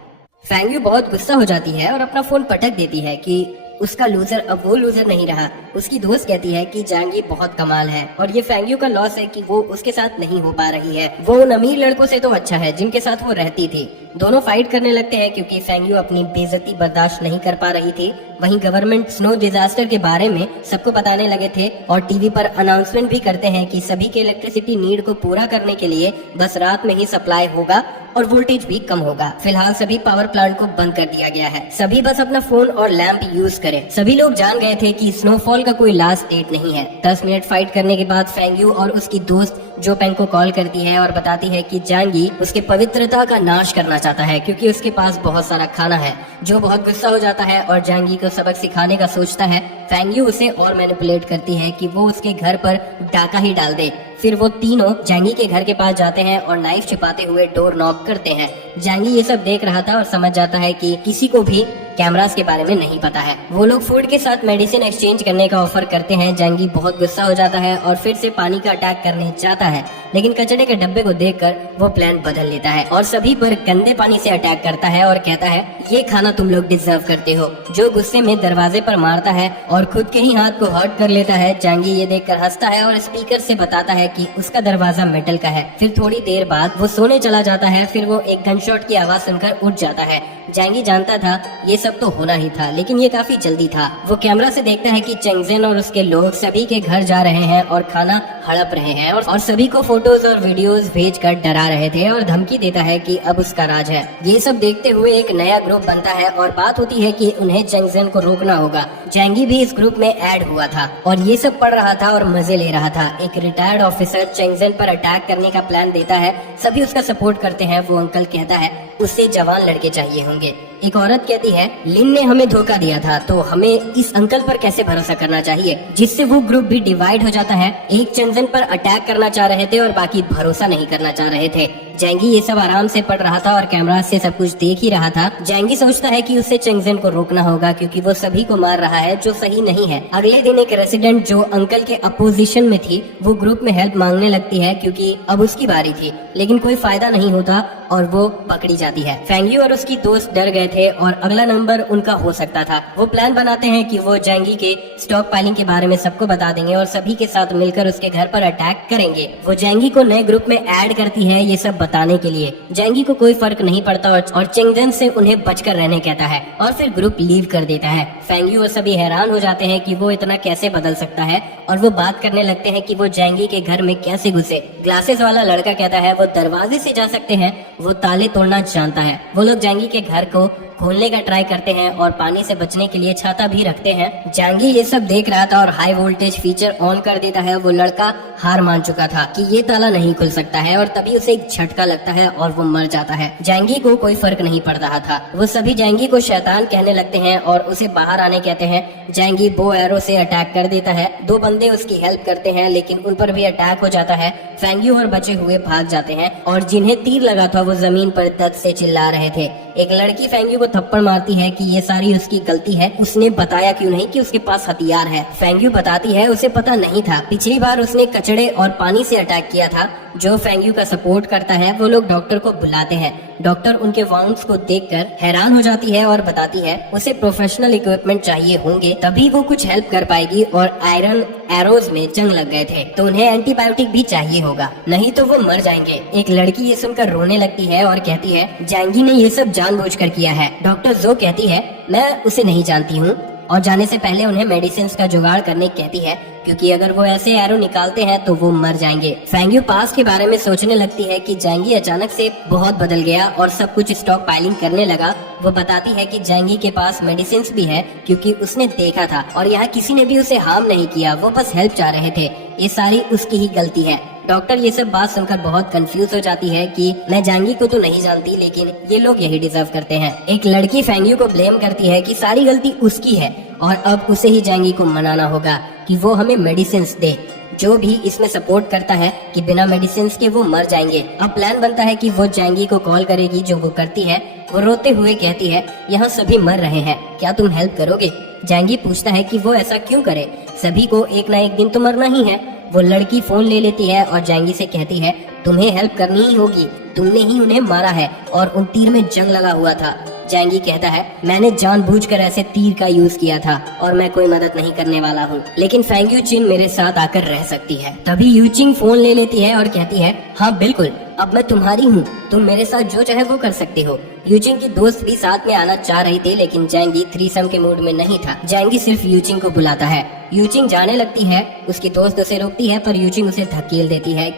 फैंग यू बहुत गुस्सा हो जाती है और अपना फोन पटक देती है कि उसका लूजर अब वो लूजर नहीं रहा। उसकी दोस्त कहती है कि जैंगी बहुत कमाल है और ये फैंग यू का लॉस है कि वो उसके साथ नहीं हो पा रही है। वो उन अमीर लड़कों से तो अच्छा है जिनके साथ वो रहती थी। दोनों फाइट करने लगते हैं क्योंकि फैंग यू अपनी बेइज्जती बर्दाश्त नहीं कर पा रही थी। वहीं गवर्नमेंट स्नो डिजास्टर के बारे में सबको बताने लगे थे और टीवी पर अनाउंसमेंट भी करते हैं कि सभी के इलेक्ट्रिसिटी नीड को पूरा करने के लिए बस रात में ही सप्लाई होगा और वोल्टेज भी कम होगा। फिलहाल सभी पावर प्लांट को बंद कर दिया गया है। सभी बस अपना फोन और लैंप यूज करें। सभी लोग जान गए थे कि स्नोफॉल का कोई लास्ट डेट नहीं है। 10 मिनट फाइट करने के बाद फैंग यू और उसकी दोस्त जो पेंग को कॉल करती है और बताती है कि जैंगी उसके पवित्रता का नाश करना चाहता है क्योंकि उसके पास बहुत सारा खाना है। जो बहुत गुस्सा हो जाता है और जैंगी को सबक सिखाने का सोचता है। फैंग यू उसे और मैनिपुलेट करती है कि वो उसके घर पर डाका ही डाल दे। फिर वो तीनों जैंगी के घर के पास जाते हैं और नाइफ छिपाते हुए डोर नॉक करते हैं। जैंगी ये सब देख रहा था और समझ जाता है कि किसी को भी कैमरास के बारे में नहीं पता है। वो लोग फूड के साथ मेडिसिन एक्सचेंज करने का ऑफर करते हैं। जैंगी बहुत गुस्सा हो जाता है और फिर से पानी का अटैक करने चाहता है, लेकिन कचड़े के डब्बे को देखकर वो प्लान बदल लेता है और सभी पर गंदे पानी से अटैक करता है और कहता है ये खाना तुम लोग डिजर्व करते हो। जो गुस्से में दरवाजे पर मारता है और खुद के ही हाथ को हर्ट कर लेता है। जैंगी ये देखकर हंसता है और स्पीकर से बताता है कि उसका दरवाजा मेटल का है। फिर थोड़ी देर बाद वो सोने चला जाता है। फिर वो एक गनशॉट की आवाज सुनकर उठ जाता है। जैंगी जानता था ये सब तो होना ही था, लेकिन ये काफी जल्दी था। वो कैमरा से देखता है कि चेंगजेन और उसके लोग सभी के घर जा रहे हैं और खाना हड़प रहे हैं और सभी को फोटोज और वीडियोस भेजकर डरा रहे थे और धमकी देता है कि अब उसका राज है। ये सब देखते हुए एक नया ग्रुप बनता है और बात होती है कि उन्हें चेंगजेन को रोकना होगा। जैंगी भी इस ग्रुप में ऐड हुआ था और ये सब पढ़ रहा था और मजे ले रहा था। एक रिटायर्ड ऑफिसर चेंगजेन पर अटैक करने का प्लान देता है। सभी उसका सपोर्ट करते हैं। वो अंकल कहता है उससे जवान लड़के चाहिए होंगे। एक औरत कहती है लिन ने हमें धोखा दिया था तो हमें इस अंकल पर कैसे भरोसा करना चाहिए, जिससे वो ग्रुप भी डिवाइड हो जाता है। एक चेंगजेन पर अटैक करना चाह रहे थे और बाकी भरोसा नहीं करना चाह रहे थे। जैंगी ये सब आराम से पढ़ रहा था और कैमरा से सब कुछ देख ही रहा था। जैंगी सोचता है कि उसे चेंगजेन को रोकना होगा क्योंकि वो सभी को मार रहा है, जो सही नहीं है। अगले दिन एक रेसिडेंट जो अंकल के अपोजिशन में थी वो ग्रुप में हेल्प मांगने लगती है क्योंकि अब उसकी बारी थी, लेकिन कोई फायदा नहीं होता और वो पकड़ी जाती है। फैंग यू और उसकी दोस्त डर गए थे और अगला नंबर उनका हो सकता था। वो प्लान बनाते हैं कि वो जैंगी के स्टॉक पाइलिंग के बारे में सबको बता देंगे और सभी के साथ मिलकर उसके घर पर अटैक करेंगे। वो जैंगी को नए ग्रुप में ऐड करती है ये सब बताने के लिए। जैंगी को कोई फर्क नहीं पड़ता और चेंगजेन से उन्हें बचकर रहने कहता है और फिर ग्रुप लीव कर देता है। फैंग यू और सभी हैरान हो जाते हैं कि वो इतना कैसे बदल सकता है और वो बात करने लगते हैं कि वो जैंगी के घर में कैसे घुसे। ग्लासेस वाला लड़का कहता है वो दरवाजे से जा सकते हैं, वो ताले तोड़ना जानता है। वो लोग जैंगी के घर को खोलने का ट्राई करते हैं और पानी से बचने के लिए छाता भी रखते हैं। जैंगी ये सब देख रहा था और हाई वोल्टेज फीचर ऑन कर देता है। वो लड़का हार मान चुका था कि ये ताला नहीं खुल सकता है और तभी उसे एक झटका लगता है और वो मर जाता है। जैंगी को कोई फर्क नहीं पड़ रहा था। वो सभी जैंगी को शैतान कहने लगते हैं और उसे बाहर आने कहते हैं। जैंगी बो एरो से अटैक कर देता है। 2 बंदे उसकी हेल्प करते हैं लेकिन उन पर भी अटैक हो जाता है। फैंग यू और बचे हुए भाग जाते हैं और जिन्हें तीर लगा था वो जमीन पर दर्द से चिल्ला रहे थे। एक लड़की फैंग यू को थप्पड़ मारती है कि ये सारी उसकी गलती है, उसने बताया क्यों नहीं कि उसके पास हथियार है। फैंग यू बताती है उसे पता नहीं था, पिछली बार उसने कचड़े और पानी से अटैक किया था। जो फैंग यू का सपोर्ट करता है वो लोग डॉक्टर को बुलाते हैं। डॉक्टर उनके वाउंड्स को देखकर हैरान हो जाती है और बताती है उसे प्रोफेशनल इक्विपमेंट चाहिए होंगे, तभी वो कुछ हेल्प कर पाएगी और आयरन एरोज में जंग लग गए थे तो उन्हें एंटीबायोटिक भी चाहिए होगा, नहीं तो वो मर जाएंगे। एक लड़की ये सुनकर रोने लगती है और कहती है जैंगी ने ये सब जानबूझकर किया है। डॉक्टर जो कहती है मैं उसे नहीं जानती हूँ और जाने से पहले उन्हें मेडिसिन का जुगाड़ करने कहती है क्योंकि अगर वो ऐसे एरो निकालते हैं तो वो मर जाएंगे। फैंग यू पास के बारे में सोचने लगती है कि जैंगी अचानक से बहुत बदल गया और सब कुछ स्टॉक पाइलिंग करने लगा। वो बताती है कि जैंगी के पास मेडिसिन भी है क्योंकि उसने देखा था और यहाँ किसी ने भी उसे हार्म नहीं किया, वो बस हेल्प चाह रहे थे। ये सारी उसकी ही गलती है। डॉक्टर ये सब बात सुनकर बहुत कंफ्यूज हो जाती है कि मैं जैंगी को तो नहीं जानती, लेकिन ये लोग यही डिजर्व करते हैं। एक लड़की फेंग्यू को ब्लेम करती है कि सारी गलती उसकी है और अब उसे ही जैंगी को मनाना होगा कि वो हमें मेडिसिन दे। जो भी इसमें सपोर्ट करता है कि बिना मेडिसिन के वो मर जाएंगे। अब प्लान बनता है कि वो जैंगी को कॉल करेगी, जो वो करती है। वो रोते हुए कहती है, यहाँ सभी मर रहे हैं, क्या तुम हेल्प करोगे? जैंगी पूछता है कि वो ऐसा क्यों करे, सभी को एक ना एक दिन तो मरना ही है। वो लड़की फोन ले लेती है और जैंगी से कहती है, तुम्हें हेल्प करनी ही होगी, तुमने ही उन्हें मारा है और उन तीर में जंग लगा हुआ था। जैंगी कहता है, मैंने जानबूझकर ऐसे तीर का यूज किया था और मैं कोई मदद नहीं करने वाला हूँ, लेकिन फेंग यूचिन मेरे साथ आकर रह सकती है। तभी यूचिंग फोन ले लेती है और कहती है, हाँ बिल्कुल, अब मैं तुम्हारी हूँ, तुम मेरे साथ जो चाहे वो कर सकती हो। यूचिंग की दोस्त भी साथ में आना चाह रही थी, लेकिन जैंगी थ्रीसम के मूड में नहीं था। जैंगी सिर्फ यूचिंग को बुलाता है। यूचिंग जाने लगती है, उसकी दोस्त उसे रोकती है, पर यूचिंग उसे धकेल देती है।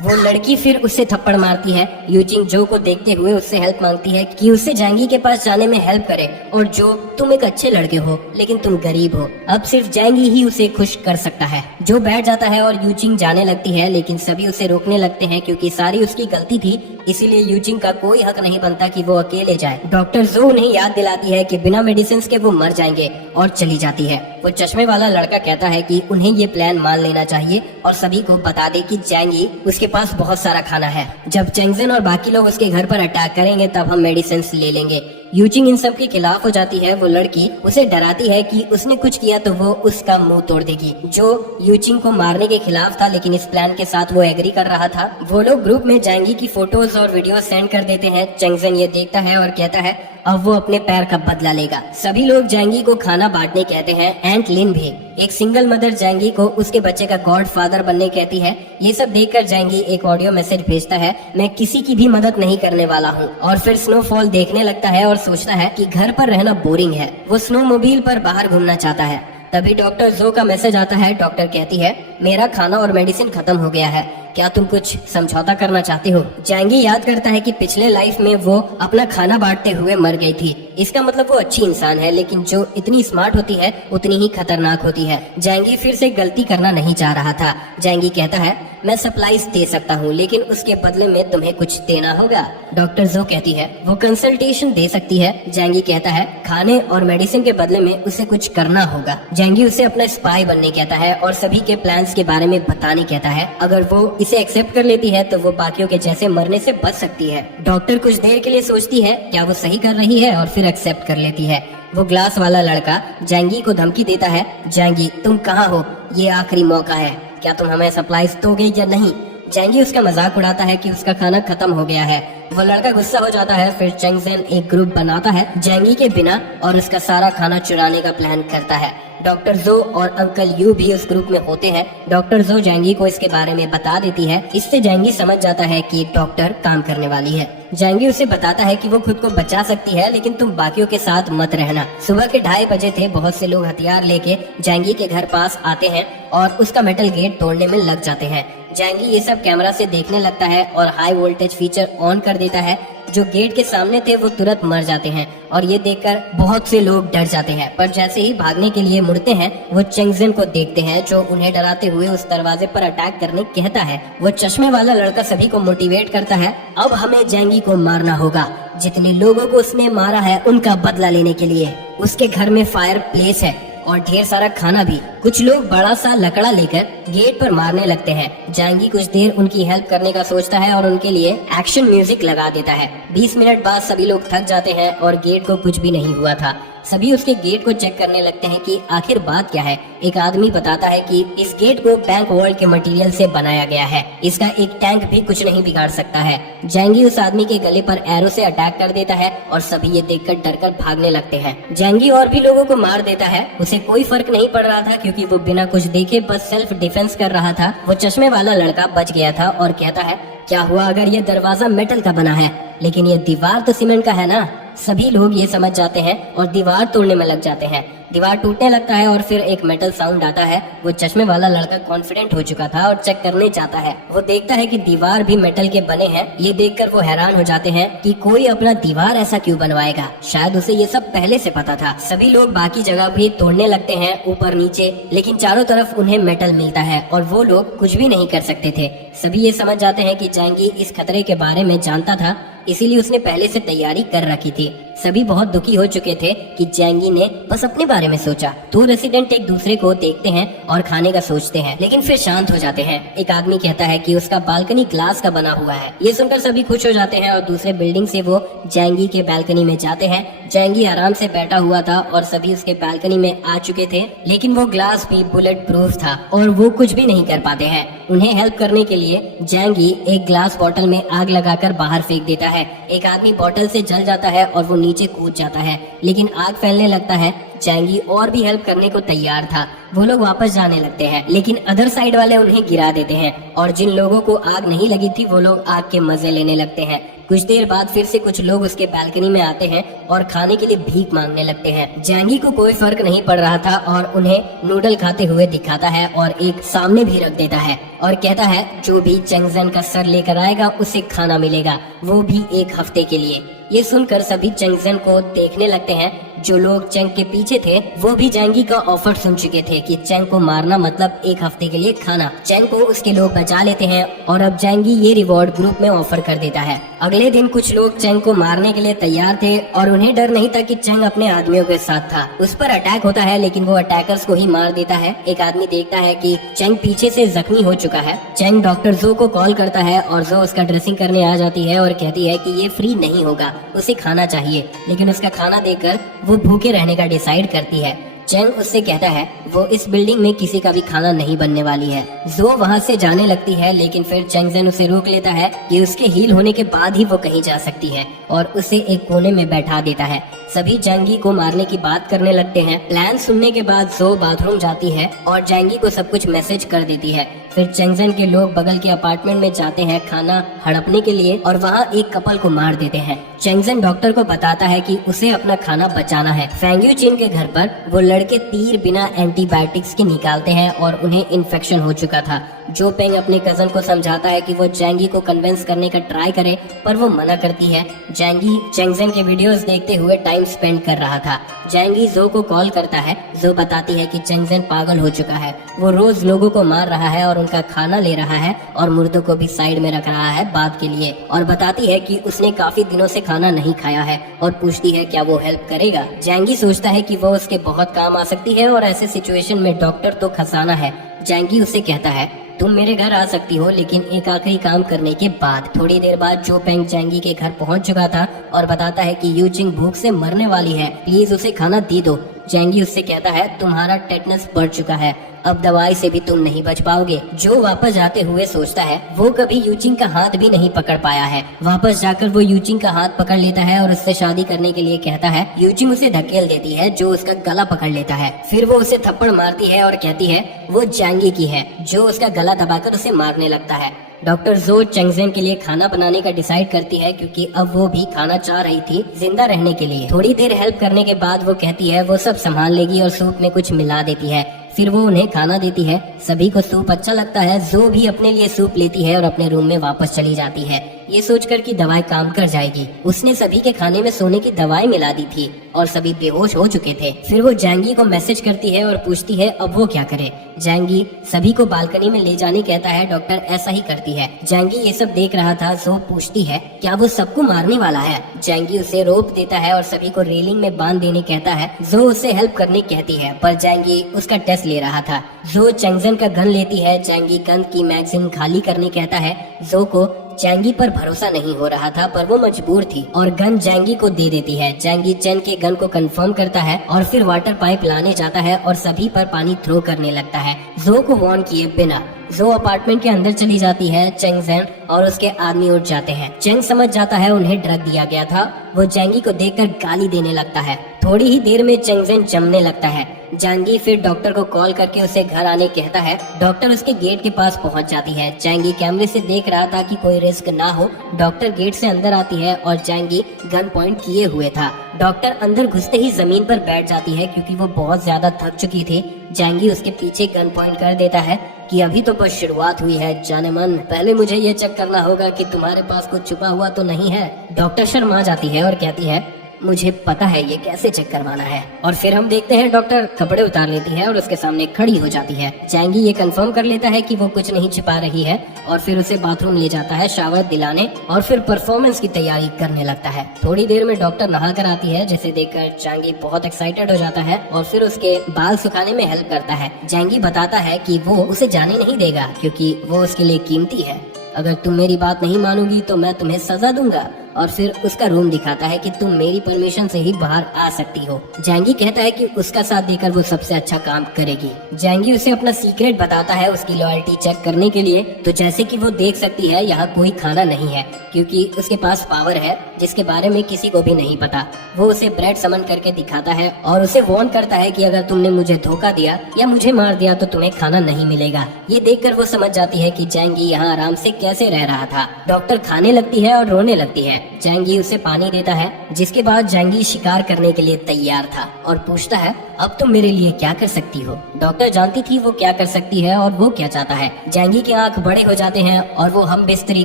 वो लड़की फिर उससे थप्पड़ मारती है। यूचिंग जो को देखते हुए उससे हेल्प मांगती है कि उससे जैंगी के पास जाने में हेल्प करे। और जो, तुम एक अच्छे लड़के हो लेकिन तुम गरीब हो, अब सिर्फ जैंगी ही उसे खुश कर सकता है। जो बैठ जाता है और यूचिंग जाने लगती है, लेकिन सभी उसे रोकने लगते हैं क्योंकि सारी उसकी गलती थी, इसीलिए यूचिंग का कोई हक नहीं बनता कि वो अकेले जाए। डॉक्टर जो उन्हें याद दिलाती है कि बिना मेडिसिन के वो मर जाएंगे और चली जाती है। वो चश्मे वाला लड़का कहता है कि उन्हें ये प्लान मान लेना चाहिए और सभी को बता दे कि जैंगी उसके पास बहुत सारा खाना है। जब चेंगजन और बाकी लोग उसके घर पर अटैक करेंगे तब हम मेडिसिन ले लेंगे। यूचिंग इन सब के खिलाफ हो जाती है। वो लड़की उसे डराती है कि उसने कुछ किया तो वो उसका मुंह तोड़ देगी। जो यूचिंग को मारने के खिलाफ था, लेकिन इस प्लान के साथ वो एग्री कर रहा था। वो लोग ग्रुप में जैंगी की फोटोज और वीडियो सेंड कर देते हैं। चेंगजन ये देखता है और कहता है, अब वो अपने पैर का बदला लेगा। सभी लोग जैंगी को खाना बांटने कहते हैं। एंट लिन भी, एक सिंगल मदर, जैंगी को उसके बच्चे का गॉड फादर बनने कहती है। ये सब देखकर जैंगी एक ऑडियो मैसेज भेजता है, मैं किसी की भी मदद नहीं करने वाला हूँ। और फिर स्नोफॉल देखने लगता है और सोचता है कि घर पर रहना बोरिंग है। वो स्नोमोबाइल पर बाहर घूमना चाहता है। तभी डॉक्टर जो का मैसेज आता है। डॉक्टर कहती है, मेरा खाना और मेडिसिन खत्म हो गया है, क्या तुम कुछ समझौता करना चाहते हो? जैंगी याद करता है कि पिछले लाइफ में वो अपना खाना बांटते हुए मर गई थी। इसका मतलब वो अच्छी इंसान है, लेकिन जो इतनी स्मार्ट होती है उतनी ही खतरनाक होती है। जैंगी फिर से गलती करना नहीं चाह रहा था। जैंगी कहता है, मैं सप्लाईज दे सकता हूँ, लेकिन उसके बदले में तुम्हें कुछ देना होगा। डॉक्टर जो कहती है, वो कंसल्टेशन दे सकती है। जैंगी कहता है, खाने और मेडिसिन के बदले में उसे कुछ करना होगा। जैंगी उसे अपना स्पाई बनने कहता है और सभी के प्लान्स के बारे में बताने कहता है। अगर वो इसे एक्सेप्ट कर लेती है तो वो बाकियों के जैसे मरने से बच सकती है। डॉक्टर कुछ देर के लिए सोचती है क्या वो सही कर रही है और फिर एक्सेप्ट कर लेती है। वो ग्लास वाला लड़का जैंगी को धमकी देता है, जैंगी तुम कहाँ हो, ये आखिरी मौका है, क्या तुम हमें सप्लाईज दोगे या नहीं? जैंगी उसका मजाक उड़ाता है कि उसका खाना खत्म हो गया है। वो लड़का गुस्सा हो जाता है। फिर चेंगजन एक ग्रुप बनाता है जैंगी के बिना और उसका सारा खाना चुराने का प्लान करता है। डॉक्टर जो और अंकल यू भी उस ग्रुप में होते हैं। डॉक्टर जो जैंगी को इसके बारे में बता देती है। इससे जैंगी समझ जाता है कि डॉक्टर काम करने वाली है। जैंगी उसे बताता है कि वो खुद को बचा सकती है, लेकिन तुम बाकियों के साथ मत रहना। सुबह के 2:30 बजे थे। बहुत से लोग हथियार लेके जैंगी के घर पास आते हैं और उसका मेटल गेट तोड़ने में लग जाते हैं। जैंगी ये सब कैमरा से देखने लगता है और हाई वोल्टेज फीचर ऑन कर देता है। जो गेट के सामने थे वो तुरंत मर जाते हैं और ये देखकर बहुत से लोग डर जाते हैं। पर जैसे ही भागने के लिए मुड़ते हैं वो चेंगजन को देखते हैं, जो उन्हें डराते हुए उस दरवाजे पर अटैक करने कहता है। वो चश्मे वाला लड़का सभी को मोटिवेट करता है, अब हमें जैंगी को मारना होगा। जितने लोगों को उसने मारा है उनका बदला लेने के लिए। उसके घर में फायर प्लेस है और ढेर सारा खाना भी। कुछ लोग बड़ा सा लकड़ा लेकर गेट पर मारने लगते हैं। जैंगी कुछ देर उनकी हेल्प करने का सोचता है और उनके लिए एक्शन म्यूजिक लगा देता है। 20 मिनट बाद सभी लोग थक जाते हैं और गेट को कुछ भी नहीं हुआ था। सभी उसके गेट को चेक करने लगते हैं कि आखिर बात क्या है। एक आदमी बताता है कि इस गेट को बैंक वॉल के मटेरियल से बनाया गया है, इसका एक टैंक भी कुछ नहीं बिगाड़ सकता है। जैंगी उस आदमी के गले पर एरो से अटैक कर देता है और सभी ये देखकर डरकर भागने लगते हैं। जैंगी और भी लोगों को मार देता है। उसे कोई फर्क नहीं पड़ रहा था क्योंकि वो बिना कुछ देखे बस सेल्फ डिफेंस कर रहा था। वो चश्मे वाला लड़का बच गया था और कहता है, क्या हुआ अगर ये दरवाजा मेटल का बना है, लेकिन ये दीवार तो सीमेंट का है ना? सभी लोग ये समझ जाते हैं और दीवार तोड़ने में लग जाते हैं। दीवार टूटने लगता है और फिर एक मेटल साउंड आता है। वो चश्मे वाला लड़का कॉन्फिडेंट हो चुका था और चेक करने जाता है। वो देखता है कि दीवार भी मेटल के बने हैं। ये देखकर वो हैरान हो जाते हैं कि कोई अपना दीवार ऐसा क्यों बनवाएगा। शायद उसे ये सब पहले से पता था। सभी लोग बाकी जगह भी तोड़ने लगते हैं, ऊपर नीचे, लेकिन चारों तरफ उन्हें मेटल मिलता है और वो लोग कुछ भी नहीं कर सकते थे। सभी ये समझ जाते हैं कि जैंगी इस खतरे के बारे में जानता था, इसीलिए उसने पहले से तैयारी कर रखी थी। सभी बहुत दुखी हो चुके थे कि जैंगी ने बस अपने बारे में सोचा। तो रेसिडेंट एक दूसरे को देखते हैं और खाने का सोचते हैं, लेकिन फिर शांत हो जाते हैं। एक आदमी कहता है कि उसका बालकनी ग्लास का बना हुआ है। ये सुनकर सभी खुश हो जाते हैं और दूसरे बिल्डिंग से वो जैंगी के बालकनी में जाते हैं। जैंगी आराम से बैठा हुआ था और सभी उसके बालकनी में आ चुके थे, लेकिन वो ग्लास भी बुलेट प्रूफ था और वो कुछ भी नहीं कर पाते हैं। उन्हें हेल्प करने के लिए जैंगी एक ग्लास बॉटल में आग लगाकर बाहर फेंक देता है। एक आदमी बॉटल से जल जाता है और वो नीचे कूद जाता है, लेकिन आग फैलने लगता है। जैंगी और भी हेल्प करने को तैयार था। वो लोग वापस जाने लगते हैं, लेकिन अदर साइड वाले उन्हें गिरा देते हैं और जिन लोगों को आग नहीं लगी थी वो लोग आग के मजे लेने लगते हैं। कुछ देर बाद फिर से कुछ लोग उसके बालकनी में आते हैं और खाने के लिए भीख मांगने लगते हैं। जैंगी को कोई फर्क नहीं पड़ रहा था और उन्हें नूडल खाते हुए दिखाता है और एक सामने भी रख देता है और कहता है जो भी चंगजेन का सर लेकर आएगा उसे खाना मिलेगा, वो भी 1 हफ्ते के लिए। ये सुनकर सभी चंगजेन को देखने लगते हैं। जो लोग चेंग के पीछे थे वो भी जैंगी का ऑफर सुन चुके थे कि चेंग को मारना मतलब 1 हफ्ते के लिए खाना। चेंग को उसके लोग बचा लेते हैं और अब जैंगी ये रिवॉर्ड ग्रुप में ऑफर कर देता है। अगले दिन कुछ लोग चेंग को मारने के लिए तैयार थे और उन्हें डर नहीं था कि चेंग अपने आदमियों के साथ था। उस पर अटैक होता है, लेकिन वो अटैकर्स को ही मार देता है। एक आदमी देखता है कि चेंग पीछे से जख्मी हो चुका है। चेंग डॉक्टर जो को कॉल करता है और जो उसका ड्रेसिंग करने आ जाती है और कहती है कि ये फ्री नहीं होगा, उसे खाना चाहिए। लेकिन उसका खाना देखकर वो भूखे रहने का डिसाइड करती है। चेंग उससे कहता है वो इस बिल्डिंग में किसी का भी खाना नहीं बनने वाली है। जो वहाँ से जाने लगती है, लेकिन फिर चेंगजेन उसे रोक लेता है कि उसके हील होने के बाद ही वो कहीं जा सकती है और उसे एक कोने में बैठा देता है। सभी जैंगी को मारने की बात करने लगते हैं। प्लान सुनने के बाद जो बाथरूम जाती है और जैंगी को सब कुछ मैसेज कर देती है। फिर चेंगजेन के लोग बगल के अपार्टमेंट में जाते हैं खाना हड़पने के लिए और वहाँ एक कपल को मार देते हैं। चेंगजेन डॉक्टर को बताता है कि उसे अपना खाना बचाना है। फेंग यूचिन के घर पर वो लड़के तीर बिना एंटीबायोटिक्स के निकालते हैं और उन्हें इन्फेक्शन हो चुका था। जो पेंग अपने कजन को समझाता है कि वो जैंगी को कन्विंस करने का ट्राई करे, पर वो मना करती है। जैंगी चेंगजेन के वीडियोस देखते हुए टाइम स्पेंड कर रहा था। जैंगी जो को कॉल करता है। जो बताती है कि चेंगजेन पागल हो चुका है, वो रोज लोगों को मार रहा है और उनका खाना ले रहा है और मुर्दों को भी साइड में रख रहा है बाद के लिए, और बताती है कि उसने काफी दिनों से खाना नहीं खाया है और पूछती है क्या वो हेल्प करेगा। जैंगी सोचता है कि वो उसके बहुत काम आ सकती है और ऐसे सिचुएशन में डॉक्टर तो खजाना है। जैंगी उससे कहता है तुम मेरे घर आ सकती हो, लेकिन एक आखिरी काम करने के बाद। थोड़ी देर बाद जो पेंग जैंगी के घर पहुंच चुका था और बताता है कि यूचिंग भूख से मरने वाली है, प्लीज उसे खाना दे दो। जैंगी उससे कहता है तुम्हारा टेटनस बढ़ चुका है, अब दवाई से भी तुम नहीं बच पाओगे। जो वापस जाते हुए सोचता है वो कभी यूचिंग का हाथ भी नहीं पकड़ पाया है। वापस जाकर वो यूचिंग का हाथ पकड़ लेता है और उससे शादी करने के लिए कहता है। यूचिंग उसे धकेल देती है, जो उसका गला पकड़ लेता है। फिर वो उसे थप्पड़ मारती है और कहती है वो जैंगी की है, जो उसका गला दबाकर उसे मारने लगता है। डॉक्टर जो चेंगजेन के लिए खाना बनाने का डिसाइड करती है, क्योंकि अब वो भी खाना चाह रही थी जिंदा रहने के लिए। थोड़ी देर हेल्प करने के बाद वो कहती है वो सब संभाल लेगी और सूप में कुछ मिला देती है। फिर वो उन्हें खाना देती है। सभी को सूप अच्छा लगता है। जो भी अपने लिए सूप लेती है और अपने रूम में वापस चली जाती है, ये सोचकर कि दवाई काम कर जाएगी। उसने सभी के खाने में सोने की दवाई मिला दी थी और सभी बेहोश हो चुके थे। फिर वो जैंगी को मैसेज करती है और पूछती है अब वो क्या करे। जैंगी सभी को बालकनी में ले जाने कहता है। डॉक्टर ऐसा ही करती है। जैंगी ये सब देख रहा था। जो पूछती है क्या वो सबको मारने वाला है। जैंगी उसे रोक देता है और सभी को रेलिंग में बांध देने कहता है। जो उसे हेल्प करने कहती है, पर जैंगी उसका टेस्ट ले रहा था। जो चेंगजेन का गन लेती है। जैंगी गन की मैगजीन खाली करने कहता है। जो को जैंगी पर भरोसा नहीं हो रहा था, पर वो मजबूर थी और गन जैंगी को दे देती है। जैंगी चेन के गन को कंफर्म करता है और फिर वाटर पाइप लाने जाता है और सभी पर पानी थ्रो करने लगता है। जो को वार्न किए बिना जो अपार्टमेंट के अंदर चली जाती है चेंगजेन और उसके आदमी उठ जाते हैं। चेंग समझ जाता है उन्हें ड्रग दिया गया था। वो जैंगी को देखकर गाली देने लगता है। थोड़ी ही देर में चेंगजेन जमने लगता है। जैंगी फिर डॉक्टर को कॉल करके उसे घर आने कहता है। डॉक्टर उसके गेट के पास पहुंच जाती है। जैंगी कैमरे से देख रहा था कि कोई रिस्क ना हो। डॉक्टर गेट से अंदर आती है और जैंगी गन पॉइंट किए हुए था। डॉक्टर अंदर घुसते ही जमीन पर बैठ जाती है क्योंकि वो बहुत ज्यादा थक चुकी थी। जैंगी उसके पीछे गन पॉइंट कर देता है कि अभी तो बस शुरुआत हुई है जाने मन, पहले मुझे ये चेक करना होगा कि तुम्हारे पास कुछ छुपा हुआ तो नहीं है। डॉक्टर शर्मा जाती है और कहती है मुझे पता है ये कैसे चेक करवाना है। और फिर हम देखते हैं डॉक्टर कपड़े उतार लेती है और उसके सामने खड़ी हो जाती है। जैंगी ये कंफर्म कर लेता है कि वो कुछ नहीं छिपा रही है और फिर उसे बाथरूम ले जाता है शावर दिलाने और फिर परफॉर्मेंस की तैयारी करने लगता है। थोड़ी देर में डॉक्टर नहा कर आती है जिसे देखकर जैंगी बहुत एक्साइटेड हो जाता है और फिर उसके बाल सुखाने में हेल्प करता है। जैंगी बताता है कि वो उसे जाने नहीं देगा क्योंकि वो उसके लिए कीमती है। अगर तुम मेरी बात नहीं मानोगी तो मैं तुम्हें सजा दूंगा। और फिर उसका रूम दिखाता है कि तुम मेरी परमिशन से ही बाहर आ सकती हो। जैंगी कहता है कि उसका साथ देकर वो सबसे अच्छा काम करेगी। जैंगी उसे अपना सीक्रेट बताता है उसकी लॉयल्टी चेक करने के लिए। तो जैसे कि वो देख सकती है यहाँ कोई खाना नहीं है क्योंकि उसके पास पावर है जिसके बारे में किसी को भी नहीं पता। वो उसे ब्रेड समन करके दिखाता है और उसे वार्न करता है कि अगर तुमने मुझे धोखा दिया या मुझे मार दिया तो तुम्हें खाना नहीं मिलेगा। ये देखकर वो समझ जाती है कि जैंगी यहाँ आराम से कैसे रह रहा था। डॉक्टर खाने लगती है और रोने लगती है। जैंगी उसे पानी देता है जिसके बाद जैंगी शिकार करने के लिए तैयार था और पूछता है अब तुम मेरे लिए क्या कर सकती हो। डॉक्टर जानती थी वो क्या कर सकती है और वो क्या चाहता है। जैंगी के आंख बड़े हो जाते हैं और वो हम बिस्तरी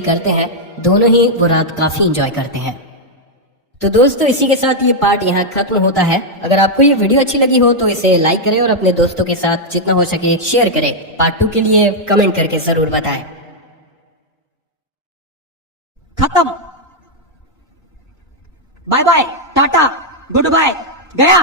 करते हैं। दोनों ही वो रात काफी एंजॉय करते हैं। तो दोस्तों इसी के साथ ये पार्ट यहाँ खत्म होता है। अगर आपको ये वीडियो अच्छी लगी हो तो इसे लाइक करें और अपने दोस्तों के साथ जितना हो सके शेयर करें। पार्ट 2 के लिए कमेंट करके जरूर बताएं। खत्म। Bye bye, tata, good bye, गया।